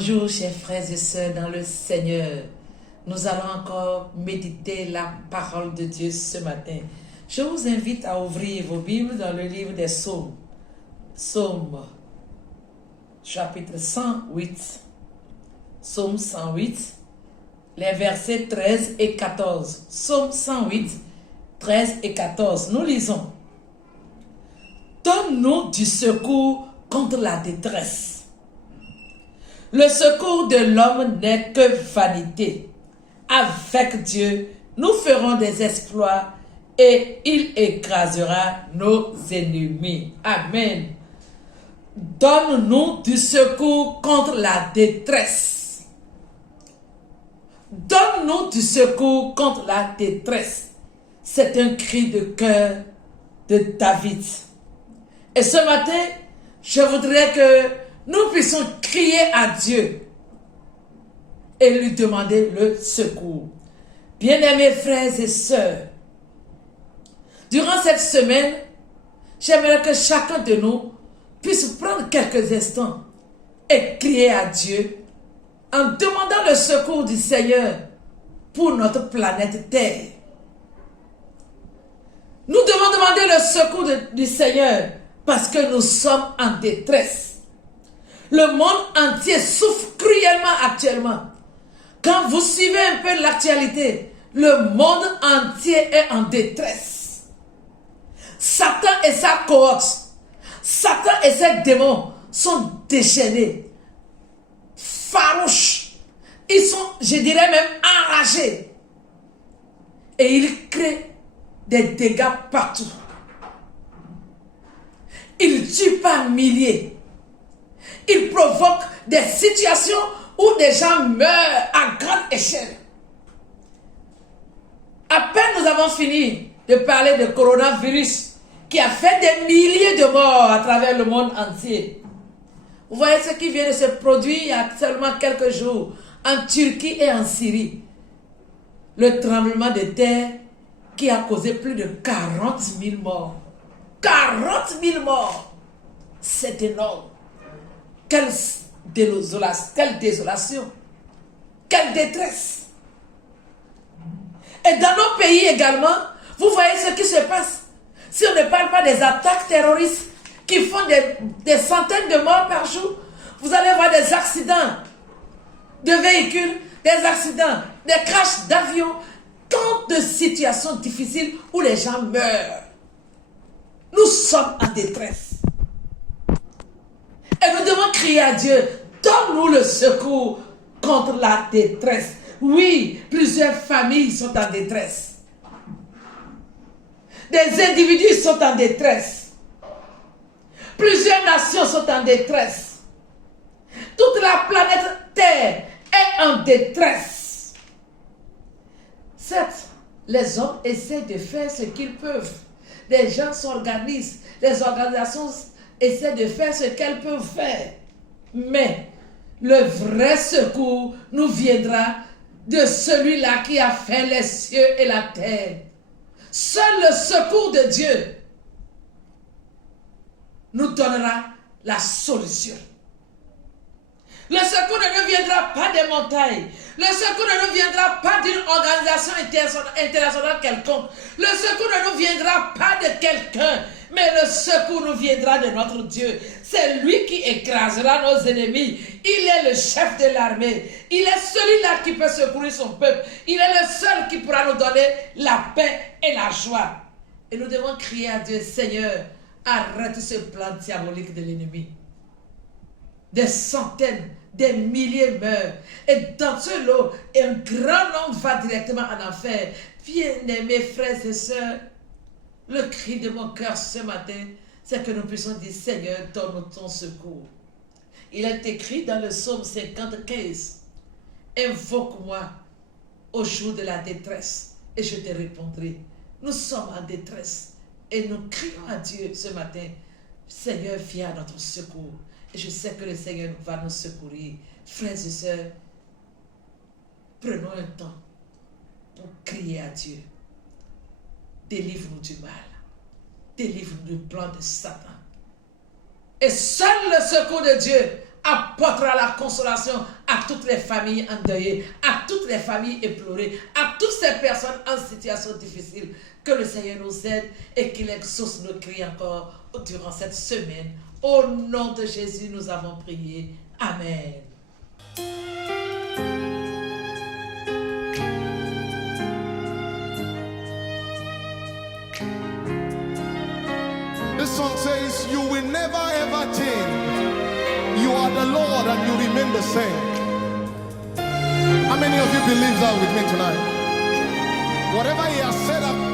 Bonjour chers frères et sœurs dans le Seigneur. Nous allons encore méditer la parole de Dieu ce matin. Je vous invite à ouvrir vos Bibles dans le livre des Psaumes. Psaume chapitre 108. Psaume 108, les versets 13 et 14. Psaume 108, 13 et 14. Nous lisons. Donne-nous du secours contre la détresse. Le secours de l'homme n'est que vanité. Avec Dieu, nous ferons des exploits et il écrasera nos ennemis. Amen. Donne-nous du secours contre la détresse. Donne-nous du secours contre la détresse. C'est un cri de cœur de David. Et ce matin, je voudrais que nous puissions crier à Dieu et lui demander le secours. Bien-aimés frères et sœurs, durant cette semaine, j'aimerais que chacun de nous puisse prendre quelques instants et crier à Dieu en demandant le secours du Seigneur pour notre planète Terre. Nous devons demander le secours du Seigneur parce que nous sommes en détresse. Le monde entier souffre cruellement actuellement. Quand vous suivez un peu l'actualité, le monde entier est en détresse. Satan et sa cohorte, Satan et ses démons sont déchaînés, farouches. Ils sont, je dirais même, enragés. Et ils créent des dégâts partout. Ils tuent par milliers. Ils provoquent des situations où des gens meurent à grande échelle. À peine nous avons fini de parler de coronavirus qui a fait des milliers de morts à travers le monde entier. Vous voyez ce qui vient de se produire il y a seulement quelques jours en Turquie et en Syrie. Le tremblement de terre qui a causé plus de 40 000 morts. 40 000 morts! C'est énorme. Quelle désolation, quelle détresse. Et dans nos pays également, vous voyez ce qui se passe. Si on ne parle pas des attaques terroristes qui font des centaines de morts par jour, vous allez voir des accidents de véhicules, des accidents, des crashs d'avions, tant de situations difficiles où les gens meurent. Nous sommes en détresse. Et nous devons crier à Dieu, donne-nous le secours contre la détresse. Oui, plusieurs familles sont en détresse. Des individus sont en détresse. Plusieurs nations sont en détresse. Toute la planète Terre est en détresse. Certes, les hommes essaient de faire ce qu'ils peuvent. Les gens s'organisent, les organisations essaient de faire ce qu'elles peuvent faire. Mais le vrai secours nous viendra de celui-là qui a fait les cieux et la terre. Seul le secours de Dieu nous donnera la solution. Le secours ne nous viendra pas des montagnes. Le secours ne nous viendra pas d'une organisation internationale quelconque. Le secours ne nous viendra pas de quelqu'un. Mais le secours nous viendra de notre Dieu. C'est lui qui écrasera nos ennemis. Il est le chef de l'armée. Il est celui-là qui peut secourir son peuple. Il est le seul qui pourra nous donner la paix et la joie. Et nous devons crier à Dieu, Seigneur, arrête ce plan diabolique de l'ennemi. Des centaines, des milliers meurent. Et dans ce lot, un grand nombre va directement en enfer. Bien-aimés frères et sœurs, le cri de mon cœur ce matin, c'est que nous puissions dire, Seigneur, donne-nous ton secours. Il est écrit dans le psaume 55, invoque-moi au jour de la détresse et je te répondrai. Nous sommes en détresse et nous crions à Dieu ce matin, Seigneur, viens à notre secours. Et je sais que le Seigneur va nous secourir. Frères et sœurs, prenons un temps pour crier à Dieu. Délivre-nous du mal. Délivre-nous du plan de Satan. Et seul le secours de Dieu apportera la consolation à toutes les familles endeuillées, à toutes les familles éplorées, à toutes ces personnes en situation difficile. Que le Seigneur nous aide et qu'il exauce nos cris encore durant cette semaine. Au nom de Jésus, nous avons prié. Amen. This song says, you will never ever change. You are the Lord and you remain the same. How many of you believe that with me tonight? Whatever He has said